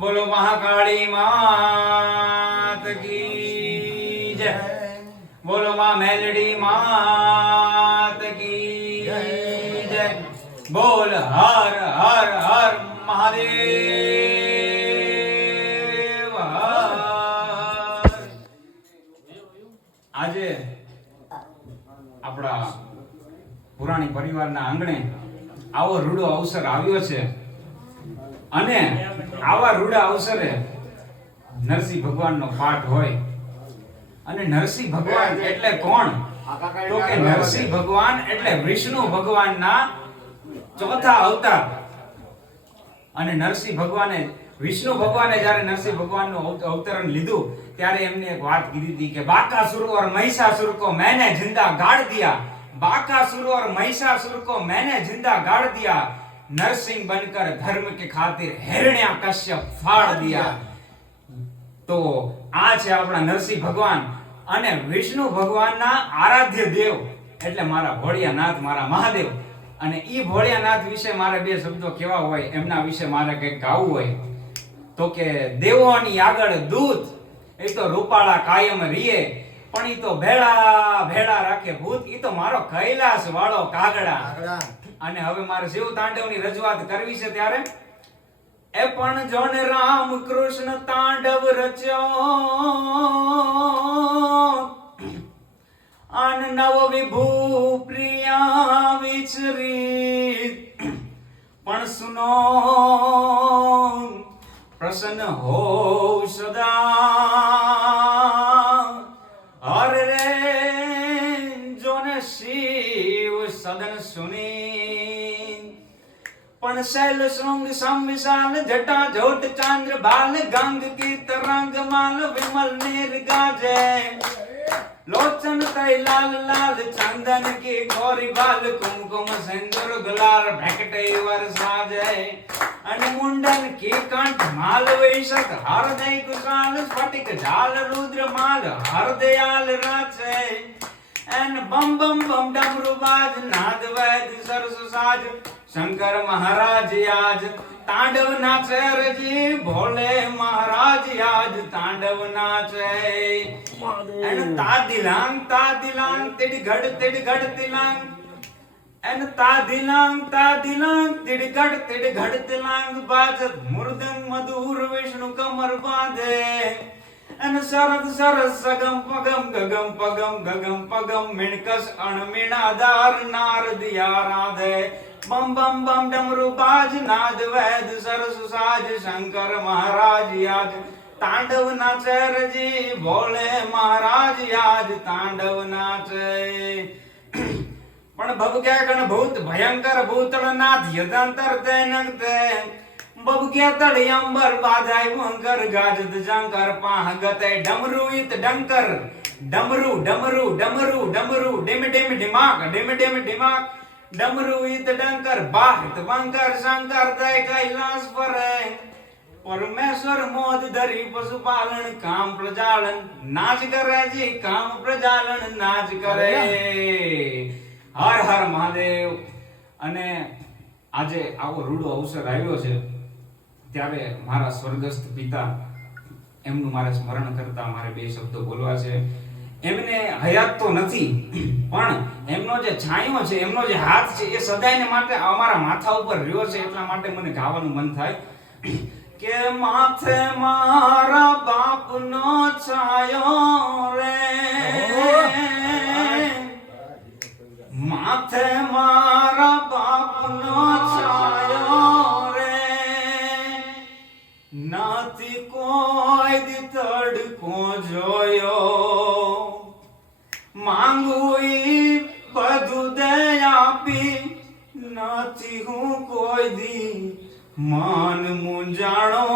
બોલો મહાકાળી માત કી જય, બોલો માં મેલડી માત કી જય, બોલ હર હર હર મહાદેવ હર. આજે આપણા પુરાણી પરિવારના આંગણે આવો રૂડો અવસર આવ્યો છે અને આવા રૂડા અવસરે નરસિંહ ભગવાનનો પાઠ હોય. અને નરસિંહ ભગવાન એટલે કોણ? તો કે નરસિંહ ભગવાન એટલે વિષ્ણુ ભગવાનના ચોથા અવતાર. અને નરસિંહ ભગવાને વિષ્ણુ ભગવાને જ્યારે નરસિંહ ભગવાનનું અવતરણ લીધું ત્યારે એમને એક વાત કીધી હતી કે બાકાસુર और महिषासुर को मैंने जिंदा गाड़ दिया, बाकासुर और महिषासुर को मैंने जिंदा गाड़ दिया, नरसिंह बनकर धर्म के खातिर हिरण्या कश्यप फाड़ दिया. તો આ છે આપણા નરસિંહ ભગવાન અને વિષ્ણુ ભગવાનના આરાધ્ય દેવ એટલે મારા ભોળિયાનાથ, મારા મહાદેવ. અને ઈ ભોળિયાનાથ વિશે મારે બે શબ્દો કહેવા હોય, એમના વિશે મારે કંઈક ગાવું હોય તો કે દેવોની આગળ દૂત એ તો રૂપાળા કાયમ રીએ, પણ ઈ તો ભેળા ભેળા રાખે ભૂત, ઈ તો મારો કૈલાસ વાળો કાગડા. અને હવે મારે શિવ તાંડવની રજૂઆત કરવી છે ત્યારે એ પણ જોને રામ કૃષ્ણ તાંડવ રચ્યો આન નવ વિભૂ પ્રિયા વિચરી, પણ સુનો પ્રસન્ન હો સદા. હર રે જોને શિવ સદન સુની, પણ શૈલ શૃંગ સંવિશાલ જટા જોટ ચાંદ્ર બાલ ગંગ કી તરંગ માલ વિમલ નીર ગાજે, लोचन तय लाल लाल चंदन की गौरी बाल कुमकुम सिंदूर गुलाल भटके वरसाजे, अन मुंडन की कंठ माल वैशक हरदय कुशाल स्फटिक जाल रुद्र माल हरदयाल राचे, एन बम बम बम डमरू बाज नाद वैद सरस साज, शंकर महाराज आज तांडव नाचे रजी, भोले महाराज आज तांडव नाचे. एन तादिलांग तादिलांग तिड़गड़ तिलांग, एन तादिलांग तादिलांग तिड़गड़ तिलांग, बाजत मुर्दंग मधुर विष्णु कमर बांधे, एन सरद सरस सगम पगम गगम पगम गगम पगम मिणकस अणमिणादार नारदिया राधे, बम बम बम डमरू बाज नाद वैद सरस साज, शंकर महाराज आज तांडव नाचे रजी, भोले महाराज आज तांडव नाचे. पण भवग्या गणभूत भयंकर भूतलनाथ यदंतर दैनगते, बबग्या तड़ी अंबर बाजाय वंकर गाजत जंकर पाह गते, डमरू इत डंकर डमरू डमरू डमरू डमरू डिम डिम डिमाक डिम डिम डिमाक, डमरू इत डंकर बाहित वंकर शंकर दय कैलाश परे, परमेश्वर मोद धरी पशुपालन काम प्रजालन नाच करे जी, काम प्रजालन नाच करे. हर हर महादेव. અને આજે આવો રૂડો અવસર આવ્યો છે ત્યારે મારા સ્વર્ગસ્થ પિતા એમનું મારે સ્મરણ કરતા મારે બે શબ્દો બોલવા છે. એમને હયાત તો નથી પણ એમનો જે છાંયો છે, એમનો જે હાથ છે એ સદાયને માટે અમારા માથા ઉપર રહ્યો છે, એટલા માટે મને ગાવાનું મન થાય કે માથે મારા બાપનો છાયો રે, માથે મારા બાપનો છાયો રે, નાથી કોઈ દી તડકો જોયો, માંગુ ઈ બધું દે આપી, નથી હું કોઈ દી મન મુંજાણો